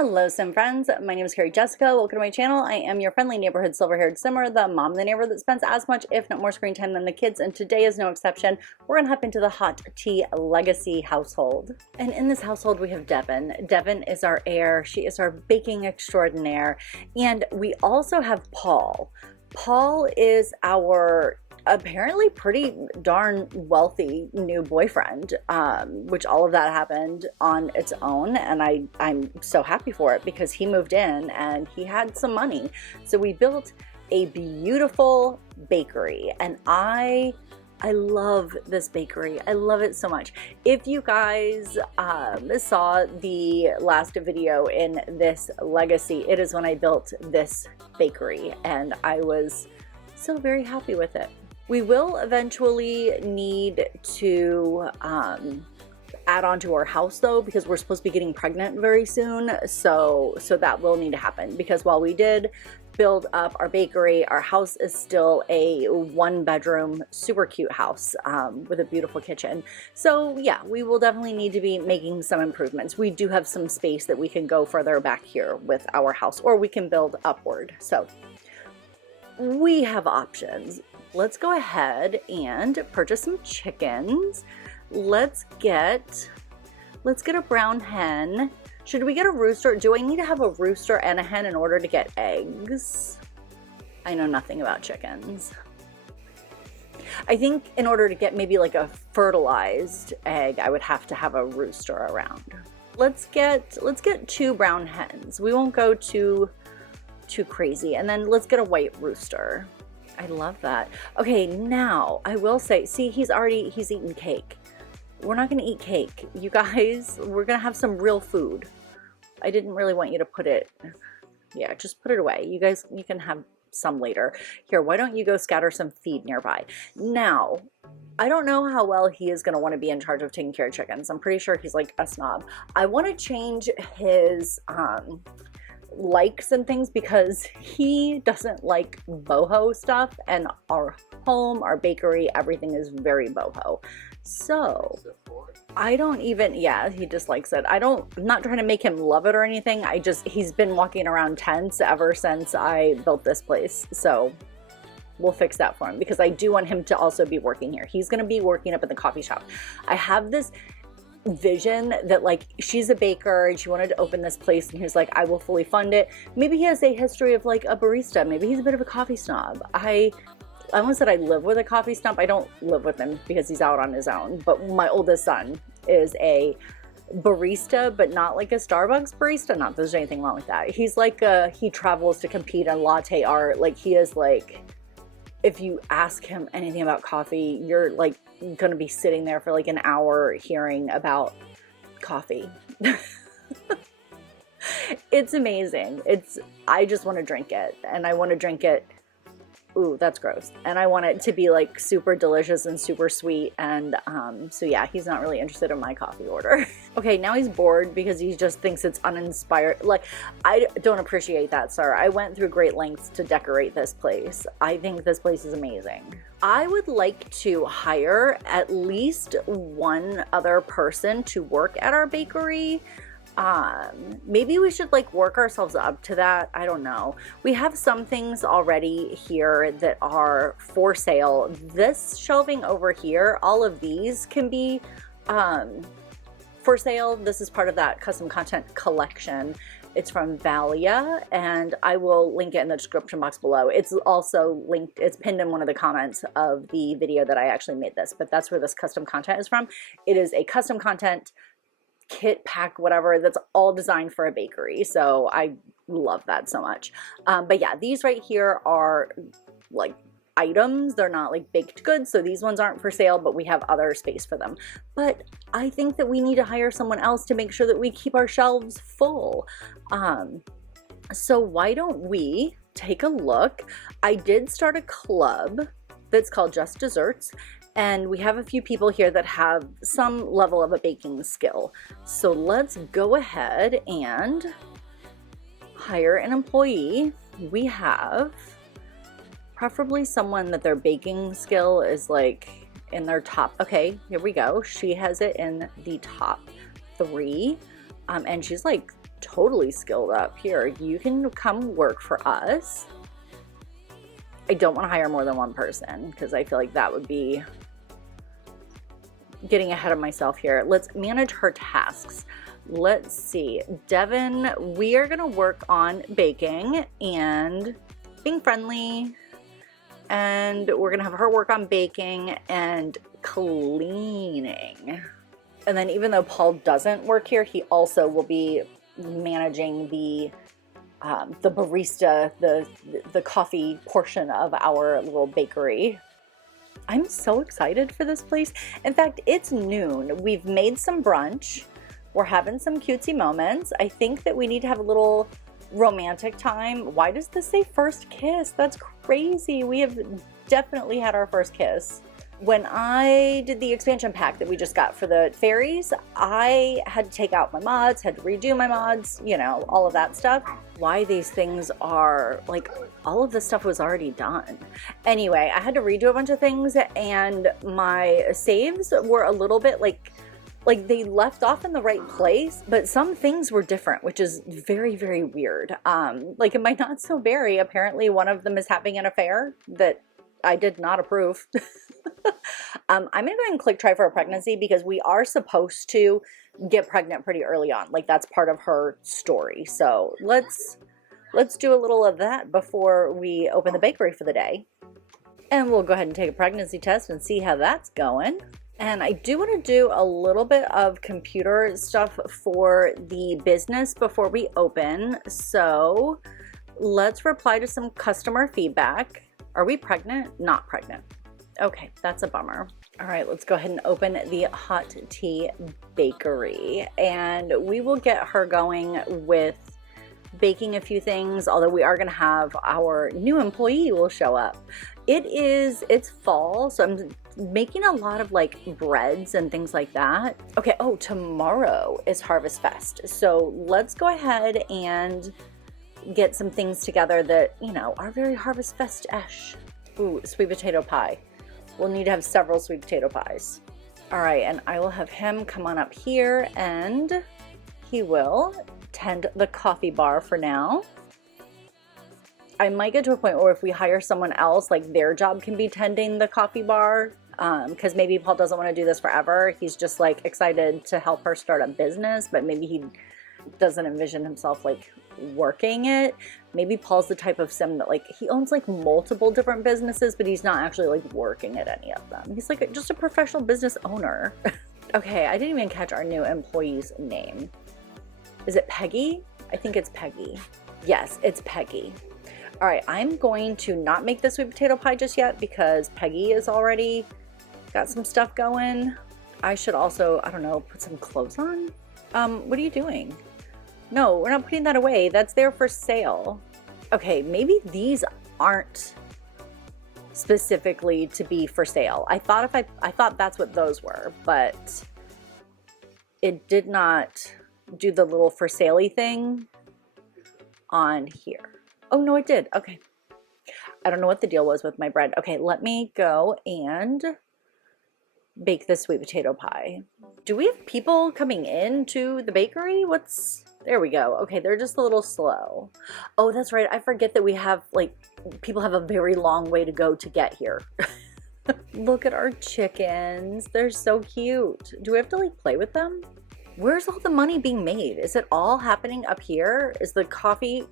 Hello Sim friends, my name is Carrie Jessica. Welcome to my channel. I am your friendly neighborhood silver-haired simmer, the mom in the neighborhood that spends as much if not more screen time than the kids, and today is no exception. We're gonna hop into the hot tea legacy household. And in this household we have Devin. Devin is our heir, she is our baking extraordinaire, and we also have Paul. Paul is our apparently pretty darn wealthy new boyfriend, which all of that happened on its own, and I'm so happy for it because he moved in and he had some money. So we built a beautiful bakery, and I love this bakery. I love it so much. If you guys saw the last video in this legacy, it is when I built this bakery, and I was so very happy with it. We will eventually need to add on to our house though, because we're supposed to be getting pregnant very soon. So that will need to happen, because while we did build up our bakery, our house is still a 1-bedroom, super cute house with a beautiful kitchen. So yeah, we will definitely need to be making some improvements. We do have some space that we can go further back here with our house, or we can build upward. So we have options. Let's go ahead and purchase some chickens. Let's get a brown hen. Should we get a rooster? Do I need to have a rooster and a hen in order to get eggs? I know nothing about chickens. I think in order to get maybe like a fertilized egg, I would have to have a rooster around. Let's get 2 brown hens. We won't go too crazy. And then let's get a white rooster. I love that. Okay, now I will say, see, he's eaten cake. We're not gonna eat cake. You guys, we're gonna have some real food. I didn't really want you to put it, yeah, just put it away. You guys, you can have some later. Here, why don't you go scatter some feed nearby? Now, I don't know how well he is gonna wanna be in charge of taking care of chickens. I'm pretty sure he's like a snob. I wanna change his, likes and things, because he doesn't like boho stuff, and our home, our bakery, everything is very boho. So I don't even, yeah, he dislikes it. I'm not trying to make him love it or anything. He's been walking around tense ever since I built this place. So we'll fix that for him, because I do want him to also be working here. He's going to be working up in the coffee shop. I have this vision that, like, she's a baker and she wanted to open this place, and he was like, I will fully fund it. Maybe he has a history of like a barista. Maybe he's a bit of a coffee snob. I almost said I live with a coffee snob. I don't live with him because he's out on his own, but my oldest son is a barista, but not like a Starbucks barista. Not that there's anything wrong with that. He's like he travels to compete in latte art. Like, he is like, if you ask him anything about coffee, you're like gonna be sitting there for like an hour hearing about coffee. It's amazing. I just want to drink it, and I want to drink it. Ooh, that's gross. And I want it to be like super delicious and super sweet. And so yeah, he's not really interested in my coffee order. Okay, now he's bored because he just thinks it's uninspired. Like, I don't appreciate that, sir. I went through great lengths to decorate this place. I think this place is amazing. I would like to hire at least one other person to work at our bakery. Maybe we should like work ourselves up to that. I don't know. We have some things already here that are for sale. This shelving over here, all of these can be for sale. This is part of that custom content collection. It's from Valia, and I will link it in the description box below. It's also linked, it's pinned in one of the comments of the video that I actually made this, but that's where this custom content is from. It is a custom content kit, pack, whatever, that's all designed for a bakery. So I love that so much. But yeah, these right here are like items. They're not like baked goods, so these ones aren't for sale, but we have other space for them. But I think that we need to hire someone else to make sure that we keep our shelves full. So why don't we take a look? I did start a club that's called Just Desserts, and we have a few people here that have some level of a baking skill. So let's go ahead and hire an employee. We have preferably someone that their baking skill is like in their top. Okay, here we go. She has it in the top 3. And she's like totally skilled up. Here, you can come work for us. I don't want to hire more than one person because I feel like that would be getting ahead of myself here. Let's manage her tasks. Let's see. Devin, we are going to work on baking and being friendly. And we're going to have her work on baking and cleaning. And then even though Paul doesn't work here, he also will be managing the barista, the coffee portion of our little bakery. I'm so excited for this place. In fact, it's noon. We've made some brunch. We're having some cutesy moments. I think that we need to have a little romantic time. Why does this say first kiss? That's crazy. We have definitely had our first kiss. When I did the expansion pack that we just got for the fairies, I had to take out my mods, had to redo my mods, you know, all of that stuff. Why these things are, like, all of this stuff was already done. Anyway, I had to redo a bunch of things, and my saves were a little bit like they left off in the right place, but some things were different, which is very, very weird. Like in my Not So Berry, apparently one of them is having an affair that I did not approve. I'm gonna go ahead and click try for a pregnancy because we are supposed to get pregnant pretty early on. Like that's part of her story. So let's do a little of that before we open the bakery for the day. And we'll go ahead and take a pregnancy test and see how that's going. And I do want to do a little bit of computer stuff for the business before we open. So let's reply to some customer feedback. Are we pregnant? Not pregnant. Okay, that's a bummer. All right, let's go ahead and open the hot tea bakery. And we will get her going with baking a few things, although we are going to have our new employee will show up. It's fall, so I'm making a lot of like breads and things like that. Okay, oh, tomorrow is Harvest Fest. So let's go ahead and get some things together that, you know, are very Harvest Fest-ish. Ooh, sweet potato pie. We'll need to have several sweet potato pies. All right, and I will have him come on up here and he will tend the coffee bar for now. I might get to a point where if we hire someone else, like their job can be tending the coffee bar, because maybe Paul doesn't want to do this forever. He's just like excited to help her start a business, but maybe he doesn't envision himself like working it. Maybe Paul's the type of sim that like he owns like multiple different businesses, but he's not actually like working at any of them. He's like just a professional business owner. Okay, I didn't even catch our new employee's name. Is it Peggy? I think it's Peggy. Yes, it's Peggy. All right, I'm going to not make the sweet potato pie just yet because Peggy is already got some stuff going. I should also, I don't know, put some clothes on. What are you doing? No, we're not putting that away. That's there for sale. Okay, maybe these aren't specifically to be for sale. I thought that's what those were, but it did not do the little for sale-y thing on here. Oh, no, it did. Okay. I don't know what the deal was with my bread. Okay, let me go and bake the sweet potato pie. Do we have people coming into the bakery? There we go. Okay, they're just a little slow. Oh, that's right. I forget that we have, like, people have a very long way to go to get here. Look at our chickens. They're so cute. Do we have to, like, play with them? Where's all the money being made? Is it all happening up here? Is the coffee...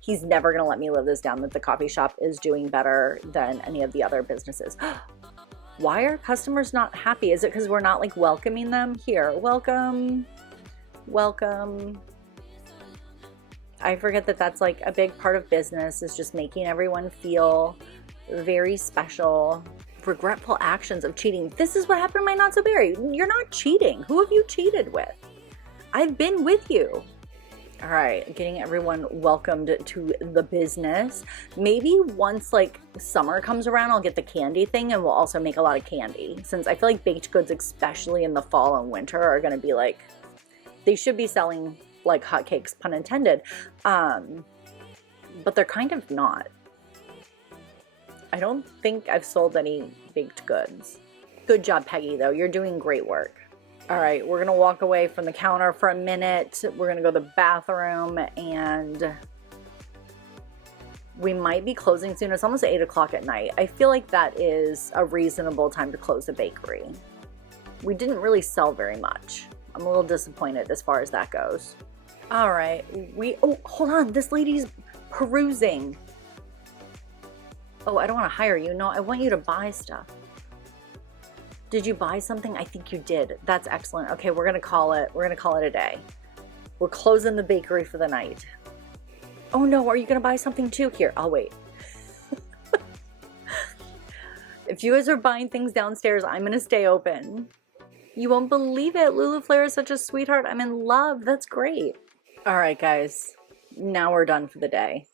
He's never gonna let me live this down that the coffee shop is doing better than any of the other businesses. Why are customers not happy? Is it because we're not like welcoming them? Here, welcome, welcome. I forget that that's like a big part of business, is just making everyone feel very special. Regretful actions of cheating. This is what happened to my Not So Berry. You're not cheating. Who have you cheated with? I've been with you. All right, getting everyone welcomed to the business. Maybe once like summer comes around, I'll get the candy thing and we'll also make a lot of candy. Since I feel like baked goods, especially in the fall and winter, are gonna be like, they should be selling like hotcakes, pun intended. But they're kind of not. I don't think I've sold any baked goods. Good job, Peggy, though. You're doing great work. All right, we're gonna walk away from the counter for a minute. We're gonna go to the bathroom, and we might be closing soon. It's almost 8 o'clock at night. I feel like that is a reasonable time to close the bakery. We didn't really sell very much. I'm a little disappointed as far as that goes. All right, oh, hold on, this lady's perusing. Oh, I don't want to hire you. No, I want you to buy stuff. Did you buy something? I think you did. That's excellent. Okay, we're gonna call it a day. We're closing the bakery for the night. Oh no, are you gonna buy something too? Here, I'll wait. If you guys are buying things downstairs, I'm gonna stay open. You won't believe it. Lulu Flair is such a sweetheart. I'm in love. That's great. All right, guys. Now we're done for the day.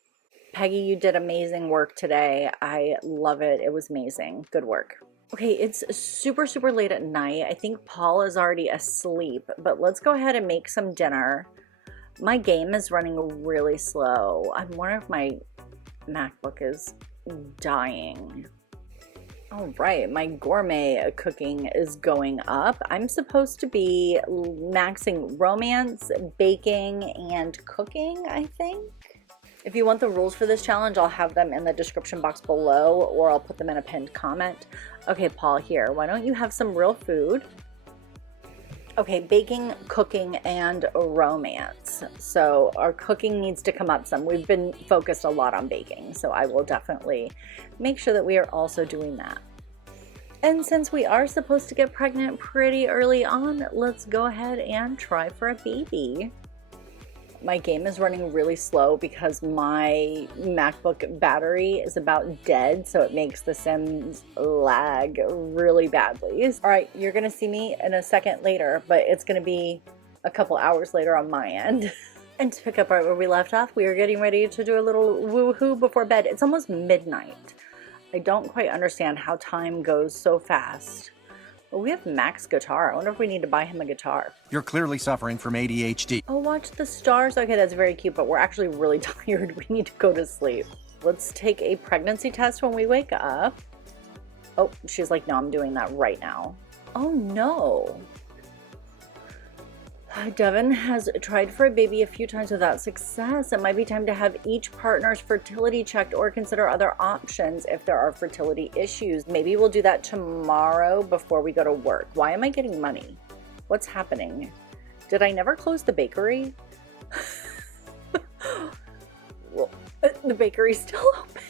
Peggy, you did amazing work today. I love it. It was amazing. Good work. Okay, it's super, super late at night. I think Paul is already asleep, but let's go ahead and make some dinner. My game is running really slow. I'm wondering if my MacBook is dying. All right, my gourmet cooking is going up. I'm supposed to be maxing romance, baking, and cooking, I think. If you want the rules for this challenge, I'll have them in the description box below, or I'll put them in a pinned comment. Okay, Paul, here, why don't you have some real food? Okay, baking, cooking, and romance. So our cooking needs to come up some. We've been focused a lot on baking, so I will definitely make sure that we are also doing that. And since we are supposed to get pregnant pretty early on, let's go ahead and try for a baby. My game is running really slow because my MacBook battery is about dead, so it makes the Sims lag really badly. All right, you're gonna see me in a second later, but it's gonna be a couple hours later on my end. And to pick up right where we left off, we are getting ready to do a little woohoo before bed. It's almost midnight. I don't quite understand how time goes so fast. Well, we have Mac's guitar. I wonder if we need to buy him a guitar. You're clearly suffering from ADHD. Oh, watch the stars. Okay, that's very cute, but we're actually really tired. We need to go to sleep. Let's take a pregnancy test when we wake up. Oh, she's like, no, I'm doing that right now. Oh, no. Devin has tried for a baby a few times without success. It might be time to have each partner's fertility checked or consider other options if there are fertility issues. Maybe we'll do that tomorrow before we go to work. Why am I getting money? What's happening? Did I never close the bakery? Well, the bakery's still open.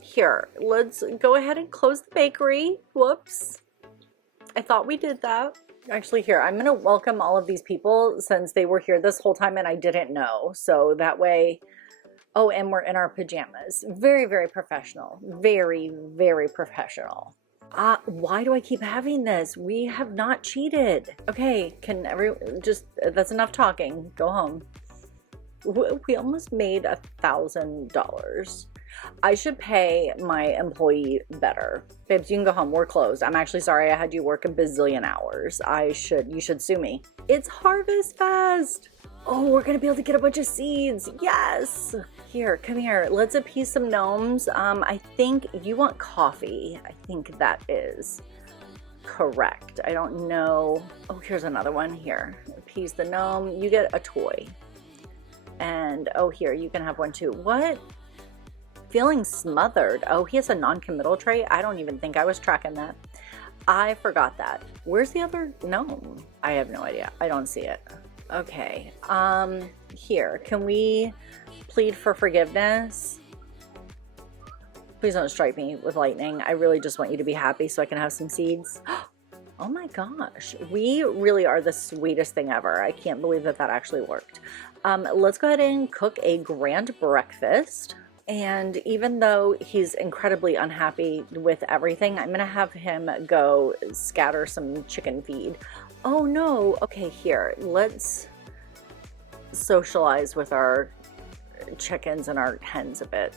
Here, let's go ahead and close the bakery. Whoops. I thought we did that. Actually, here, I'm going to welcome all of these people since they were here this whole time and I didn't know. So that way, oh, and we're in our pajamas. Very, very professional. Very, very professional. Why do I keep having this? We have not cheated. Okay, can everyone just, that's enough talking. Go home. We almost made $1,000. I should pay my employee better. Babes, you can go home. We're closed. I'm actually sorry I had you work a bazillion hours. You should sue me. It's Harvest Fest. Oh, we're gonna be able to get a bunch of seeds. Yes. Here, come here. Let's appease some gnomes. I think you want coffee. I think that is correct. I don't know. Oh, here's another one. Here, appease the gnome. You get a toy. And oh, here, you can have one too. What? Feeling smothered. Oh, he has a non-committal trait. I don't even think I was tracking that. I forgot that. Where's the other gnome? I have no idea. I don't see it. Okay. Here, can we plead for forgiveness? Please don't strike me with lightning. I really just want you to be happy so I can have some seeds. Oh my gosh. We really are the sweetest thing ever. I can't believe that that actually worked. Let's go ahead and cook a grand breakfast. And even though he's incredibly unhappy with everything, I'm gonna have him go scatter some chicken feed. Oh no, okay, here, let's socialize with our chickens and our hens a bit.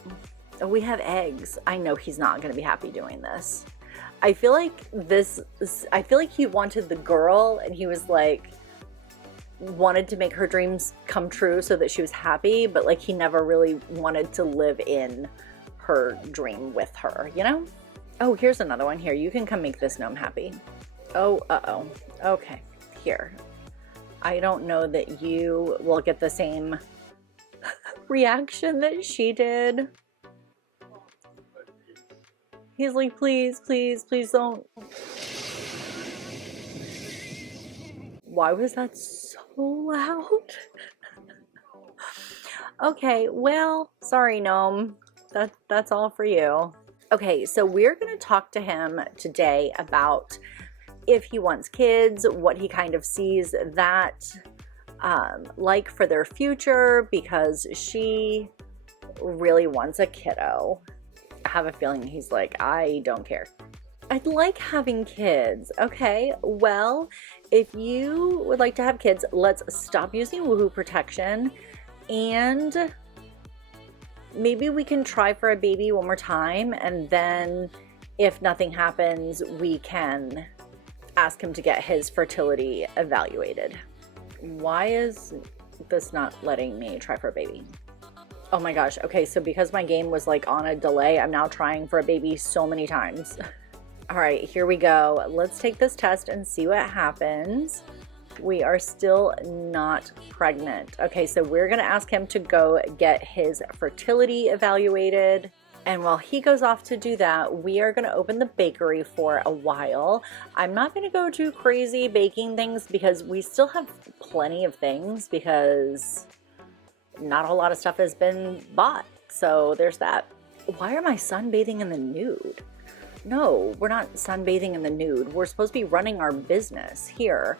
Oh, we have eggs. I know he's not gonna be happy doing this. I feel like he wanted the girl and he was like, wanted to make her dreams come true so that she was happy, but like he never really wanted to live in her dream with her, you know? Oh, here's another one. Here, you can come make this gnome happy. Oh, uh-oh. Okay, here. I don't know that you will get the same reaction that she did. He's like, please, please, please don't. Why was that so loud? Okay, well, sorry, Gnome. That's all for you. Okay, so we're gonna talk to him today about if he wants kids, what he kind of sees that like for their future, because she really wants a kiddo. I have a feeling he's like, I don't care. I'd like having kids. Okay, well, if you would like to have kids, let's stop using woohoo protection, and maybe we can try for a baby one more time, and then if nothing happens, we can ask him to get his fertility evaluated. Why is this not letting me try for a baby? Oh my gosh. Okay, so because my game was like on a delay, I'm now trying for a baby so many times. All right, here we go. Let's take this test and see what happens. We are still not pregnant. Okay, so we're gonna ask him to go get his fertility evaluated. And while he goes off to do that, we are gonna open the bakery for a while. I'm not gonna go too crazy baking things because we still have plenty of things, because not a whole lot of stuff has been bought. So there's that. Why am I sunbathing in the nude? No, we're not sunbathing in the nude. We're supposed to be running our business here.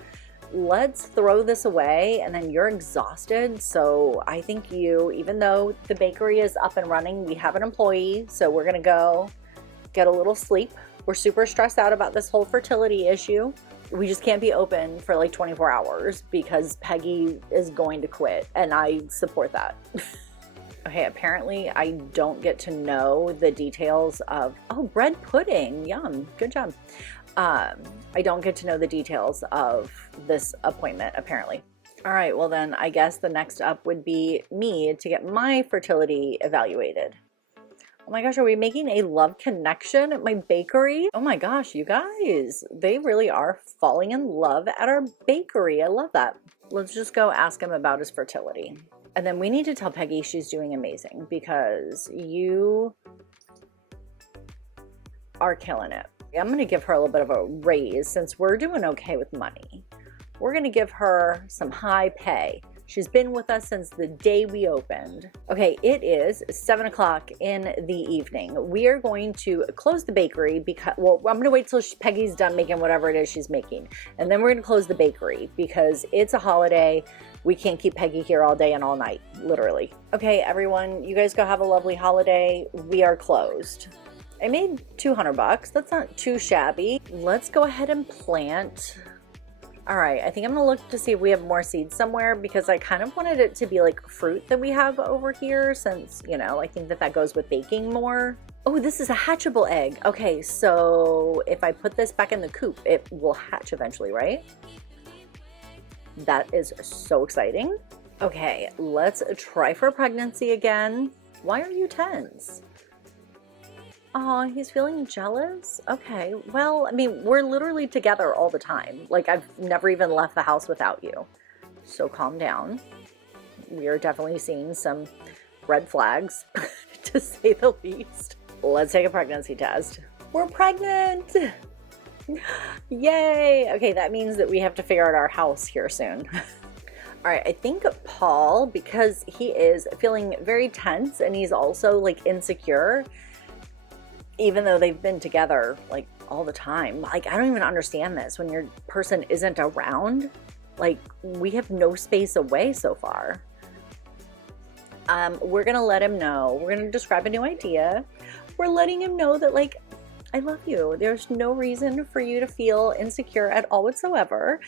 Let's throw this away, and then you're exhausted. So I think you, even though the bakery is up and running, we have an employee, so we're gonna go get a little sleep. We're super stressed out about this whole fertility issue. We just can't be open for like 24 hours because Peggy is going to quit, and I support that. Okay, apparently I don't get to know the details of, oh, bread pudding, yum, good job. I don't get to know the details of this appointment, apparently. All right, well then I guess the next up would be me to get my fertility evaluated. Oh my gosh, are we making a love connection at my bakery? Oh my gosh, you guys, they really are falling in love at our bakery. I love that. Let's just go ask him about his fertility. And then we need to tell Peggy she's doing amazing, because you are killing it. I'm gonna give her a little bit of a raise since we're doing okay with money. We're gonna give her some high pay. She's been with us since the day we opened. Okay, it is 7 o'clock in the evening. We are going to close the bakery because, well, I'm gonna wait till Peggy's done making whatever it is she's making. And then we're gonna close the bakery because it's a holiday. We can't keep Peggy here all day and all night, literally. Okay, everyone, you guys go have a lovely holiday. We are closed. I made 200 bucks. That's not too shabby. Let's go ahead and plant. All right, I think I'm gonna look to see if we have more seeds somewhere, because I kind of wanted it to be like fruit that we have over here, since, you know, I think that that goes with baking more. Oh, this is a hatchable egg. Okay, so if I put this back in the coop, it will hatch eventually, right? That is so exciting. Okay, let's try for pregnancy again. Why are you tense? Oh, he's feeling jealous? Okay, well, I mean, we're literally together all the time. Like, I've never even left the house without you. So calm down. We are definitely seeing some red flags, to say the least. Let's take a pregnancy test. We're pregnant! Yay! Okay, that means that we have to figure out our house here soon. All right, I think Paul, because he is feeling very tense and he's also like insecure, even though they've been together like all the time. Like, I don't even understand this. When your person isn't around, like, we have no space away so far. We're gonna let him know. We're gonna describe a new idea. We're letting him know that, like, I love you. There's no reason for you to feel insecure at all whatsoever,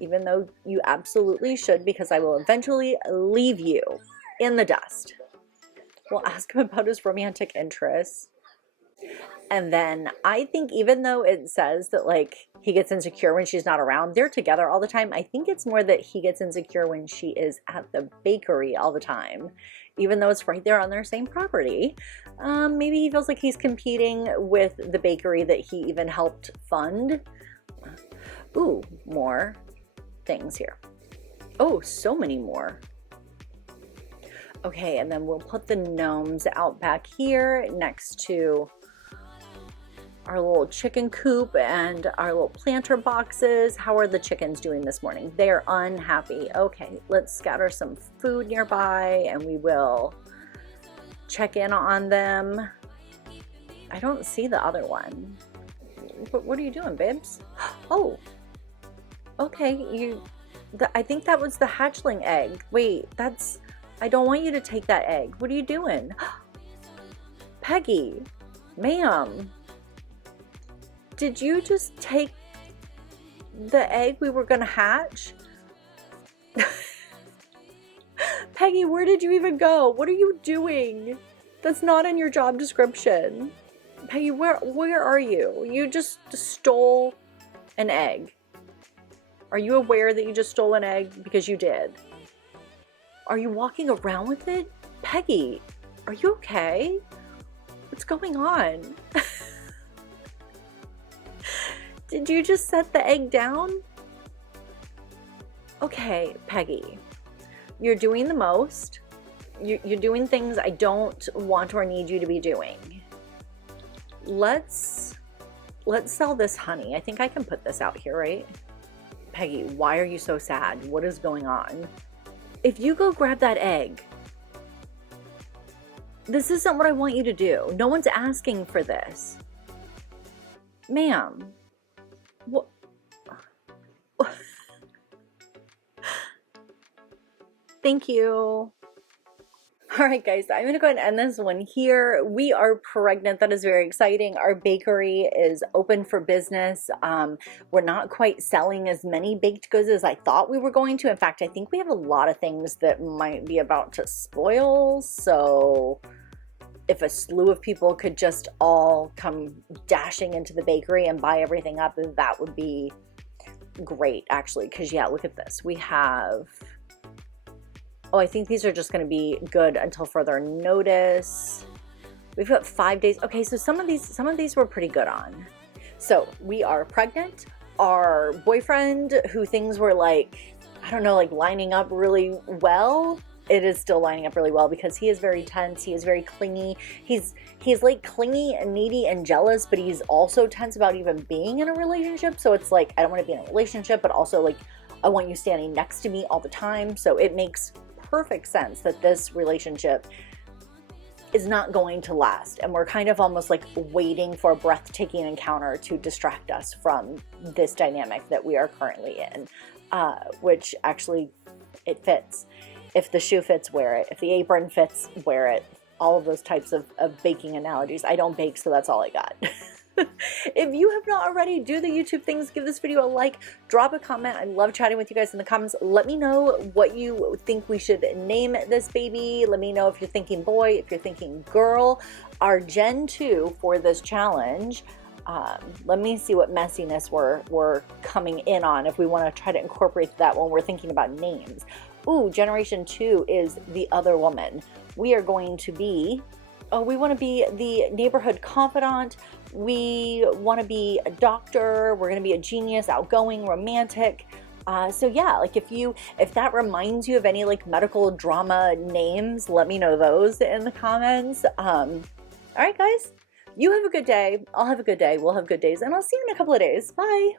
even though you absolutely should, because I will eventually leave you in the dust. We'll ask him about his romantic interests. And then I think, even though it says that like he gets insecure when she's not around, they're together all the time. I think it's more that he gets insecure when she is at the bakery all the time, even though it's right there on their same property. Maybe he feels like he's competing with the bakery that he even helped fund. Ooh, more things here. Oh, so many more. Okay, and then we'll put the gnomes out back here next to our little chicken coop and our little planter boxes. How are the chickens doing this morning? They're unhappy. Okay, let's scatter some food nearby and we will check in on them. I don't see the other one. What are you doing, babes? Oh, okay, I think that was the hatchling egg. Wait, I don't want you to take that egg. What are you doing? Peggy, ma'am, did you just take the egg we were gonna hatch? Peggy, where did you even go? What are you doing? That's not in your job description. Peggy, where are you? You just stole an egg. Are you aware that you just stole an egg? Because you did. Are you walking around with it? Peggy, are you okay? What's going on? Did you just set the egg down? Okay, Peggy, you're doing the most. You're doing things I don't want or need you to be doing. Let's sell this honey. I think I can put this out here, right? Peggy, why are you so sad? What is going on? If you go grab that egg, this isn't what I want you to do. No one's asking for this. Ma'am, what? Thank you. All right, guys, I'm gonna go ahead and end this one here. We are pregnant. That is very exciting. Our bakery is open for business. We're not quite selling as many baked goods as I thought we were going to. In fact, I think we have a lot of things that might be about to spoil. So if a slew of people could just all come dashing into the bakery and buy everything up, that would be great, actually. Because yeah, look at this. We have... Oh, I think these are just going to be good until further notice. We've got 5 days. Okay, so some of these we're pretty good on. So we are pregnant. Our boyfriend, who things were like, I don't know, like lining up really well, it is still lining up really well because he is very tense. He is very clingy. He's like clingy and needy and jealous, but he's also tense about even being in a relationship. So it's like, I don't want to be in a relationship, but also like, I want you standing next to me all the time. So it makes perfect sense that this relationship is not going to last, and we're kind of almost like waiting for a breathtaking encounter to distract us from this dynamic that we are currently in, which actually it fits. If the shoe fits, wear it. If the apron fits, wear it. All of those types of baking analogies. I don't bake, so that's all I got. If you have not already, do the YouTube things. Give this video a like, drop a comment. I love chatting with you guys in the comments. Let me know what you think we should name this baby. Let me know if you're thinking boy, if you're thinking girl. Our Gen 2 for this challenge, let me see what messiness we're coming in on if we want to try to incorporate that when we're thinking about names. Ooh, Generation 2 is the other woman. We are going to be... Oh, we want to be the neighborhood confidant. We want to be a doctor. We're going to be a genius, outgoing, romantic. So yeah, like if that reminds you of any like medical drama names, let me know those in the comments. All right, guys, you have a good day. I'll have a good day. We'll have good days, and I'll see you in a couple of days. Bye.